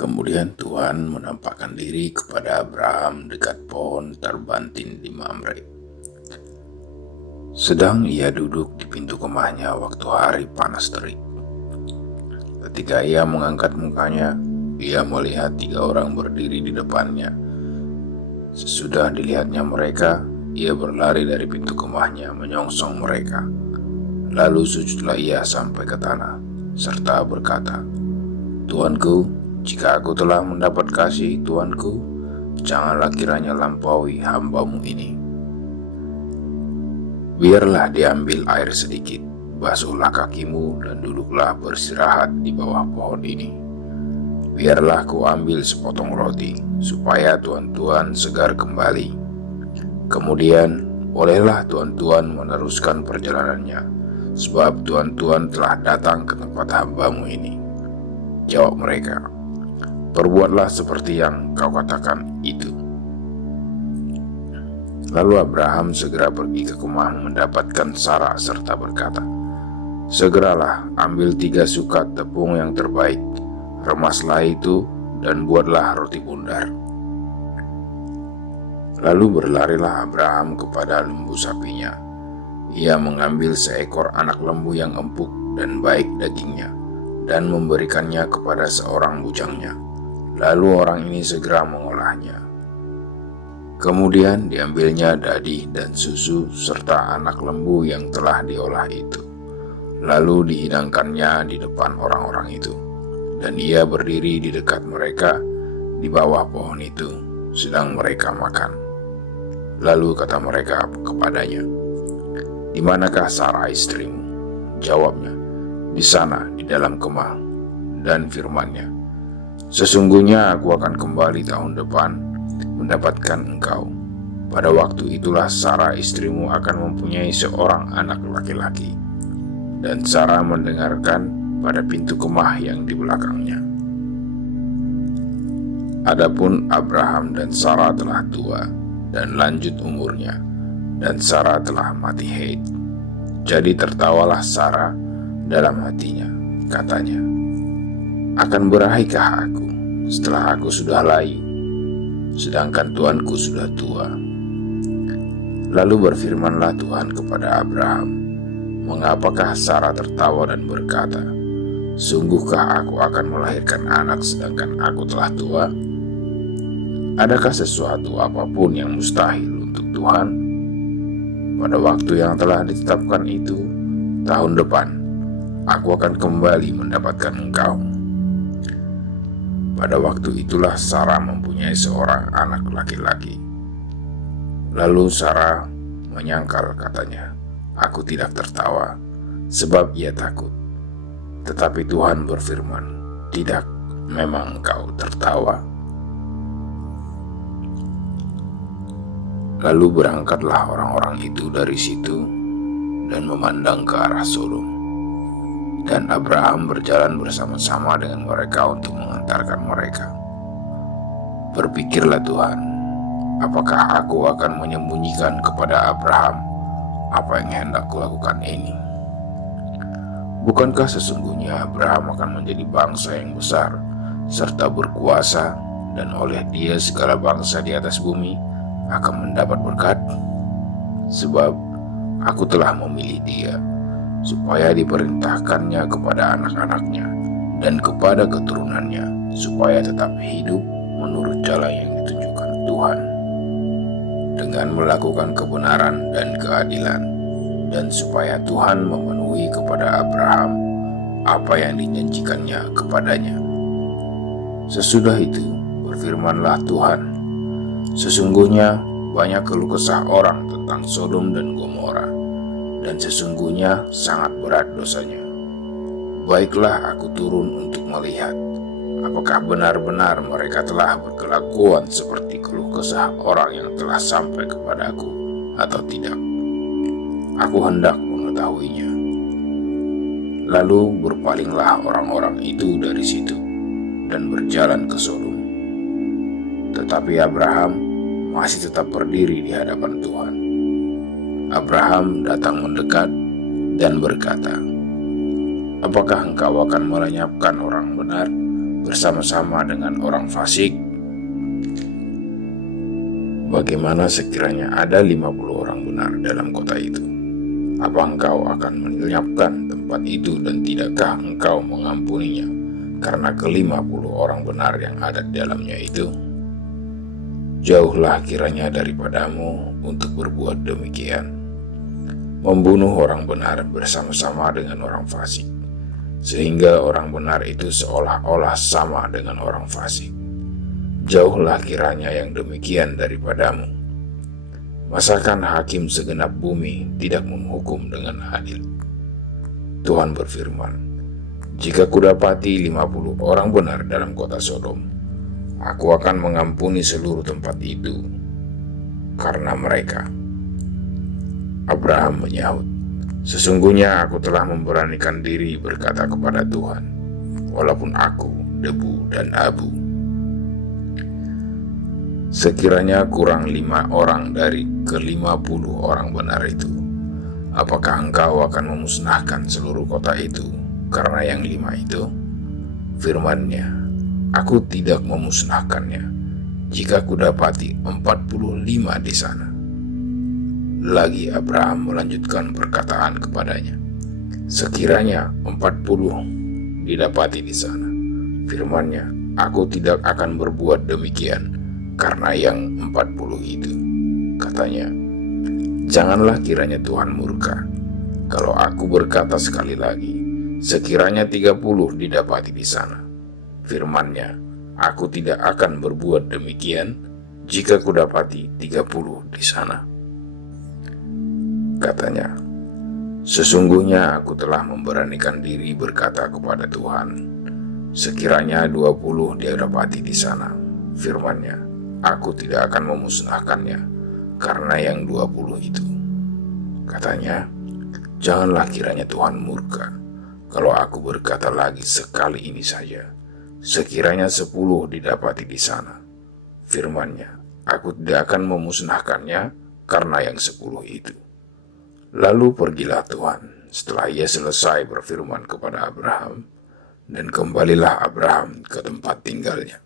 Kemudian Tuhan menampakkan diri kepada Abraham dekat pohon terbantin di Mamre. Sedang ia duduk di pintu kemahnya waktu hari panas terik. Ketika ia mengangkat mukanya, ia melihat 3 orang berdiri di depannya. Sesudah dilihatnya mereka, ia berlari dari pintu kemahnya menyongsong mereka. Lalu sujudlah ia sampai ke tanah, serta berkata, "Tuanku, jika aku telah mendapat kasih Tuanku, janganlah kiranya lampaui hamba-Mu ini. Biarlah diambil air sedikit, basuhlah kakimu dan duduklah beristirahat di bawah pohon ini. Biarlah ku ambil sepotong roti, supaya tuan-tuan segar kembali. Kemudian, bolehlah tuan-tuan meneruskan perjalanannya, sebab tuan-tuan telah datang ke tempat hamba-Mu ini." Jawab mereka, "Perbuatlah seperti yang kau katakan itu." Lalu Abraham segera pergi ke kemah mendapatkan Sarah serta berkata, "Segeralah ambil 3 sukat tepung yang terbaik, remaslah itu dan buatlah roti bundar." Lalu berlarilah Abraham kepada lembu sapinya. Ia mengambil seekor anak lembu yang empuk dan baik dagingnya dan memberikannya kepada seorang bujangnya. Lalu orang ini segera mengolahnya. Kemudian diambilnya dadi dan susu serta anak lembu yang telah diolah itu. Lalu dihidangkannya di depan orang-orang itu. Dan ia berdiri di dekat mereka di bawah pohon itu, sedang mereka makan. Lalu kata mereka kepadanya, "Di manakah Sarah istrimu?" Jawabnya, "Di sana, di dalam kemah." Dan firman-Nya, "Sesungguhnya aku akan kembali tahun depan mendapatkan engkau. Pada waktu itulah Sarah istrimu akan mempunyai seorang anak laki-laki." Dan Sarah mendengarkan pada pintu kemah yang di belakangnya. Adapun Abraham dan Sarah telah tua dan lanjut umurnya, dan Sarah telah mati haid. Jadi tertawalah Sarah dalam hatinya, katanya, "Akan berahikah aku setelah aku sudah layu, sedangkan tuanku sudah tua?" Lalu berfirmanlah Tuhan kepada Abraham, "Mengapakah Sarah tertawa dan berkata, Sungguhkah aku akan melahirkan anak sedangkan aku telah tua? Adakah sesuatu apapun yang mustahil untuk Tuhan? Pada waktu yang telah ditetapkan itu, tahun depan, aku akan kembali mendapatkan engkau." Pada waktu itulah Sarah mempunyai seorang anak laki-laki. Lalu Sarah menyangkal, katanya, "Aku tidak tertawa, sebab ia takut." Tetapi Tuhan berfirman, "Tidak, memang engkau tertawa." Lalu berangkatlah orang-orang itu dari situ dan memandang ke arah Sodom. Dan Abraham berjalan bersama-sama dengan mereka untuk mengantarkan mereka. Berpikirlah Tuhan, apakah aku akan menyembunyikan kepada Abraham apa yang hendak kulakukan ini? Bukankah sesungguhnya Abraham akan menjadi bangsa yang besar serta berkuasa, dan oleh dia segala bangsa di atas bumi akan mendapat berkat? Sebab aku telah memilih dia supaya diperintahkannya kepada anak-anaknya dan kepada keturunannya, supaya tetap hidup menurut jalan yang ditunjukkan Tuhan, dengan melakukan kebenaran dan keadilan, dan supaya Tuhan memenuhi kepada Abraham apa yang dijanjikannya kepadanya. Sesudah itu berfirmanlah Tuhan, "Sesungguhnya banyak keluh kesah orang tentang Sodom dan Gomora, dan sesungguhnya sangat berat dosanya. Baiklah aku turun untuk melihat apakah benar-benar mereka telah berkelakuan seperti keluh kesah orang yang telah sampai kepadaku atau tidak. Aku hendak mengetahuinya." Lalu berpalinglah orang-orang itu dari situ dan berjalan ke Sodom. Tetapi Abraham masih tetap berdiri di hadapan Tuhan. Abraham datang mendekat dan berkata, "Apakah engkau akan melenyapkan orang benar bersama-sama dengan orang fasik? Bagaimana sekiranya ada 50 orang benar dalam kota itu? Apa engkau akan melenyapkan tempat itu dan tidakkah engkau mengampuninya karena ke-50 orang benar yang ada di dalamnya itu? Jauhlah kiranya daripadamu untuk berbuat demikian, membunuh orang benar bersama-sama dengan orang fasik, sehingga orang benar itu seolah-olah sama dengan orang fasik. Jauhlah kiranya yang demikian daripadamu. Masakan hakim segenap bumi tidak menghukum dengan adil? Tuhan berfirman, jika kudapati 50 orang benar dalam kota Sodom, aku akan mengampuni seluruh tempat itu karena mereka. Abraham menyahut, sesungguhnya aku telah memberanikan diri berkata kepada Tuhan, walaupun aku debu dan abu. Sekiranya kurang 5 orang dari ke-50 orang benar itu, apakah engkau akan memusnahkan seluruh kota itu karena yang 5 itu? Firman-Nya, aku tidak memusnahkannya jika kudapati 45 di sana. Lagi Abraham melanjutkan perkataan kepadanya, sekiranya 40 didapati di sana. Firman-Nya, aku tidak akan berbuat demikian karena yang 40 itu. Katanya, janganlah kiranya Tuhan murka kalau aku berkata sekali lagi, sekiranya 30 didapati di sana. Firman-Nya, aku tidak akan berbuat demikian jika kudapati 30 di sana. Katanya, sesungguhnya aku telah memberanikan diri berkata kepada Tuhan, sekiranya 20 didapati di sana. Firman-Nya, aku tidak akan memusnahkannya karena yang 20 itu. Katanya, janganlah kiranya Tuhan murka kalau aku berkata lagi sekali ini saja, sekiranya 10 didapati di sana. Firman-Nya, aku tidak akan memusnahkannya karena yang 10 itu. Lalu pergilah Tuhan setelah ia selesai berfirman kepada Abraham, dan kembalilah Abraham ke tempat tinggalnya.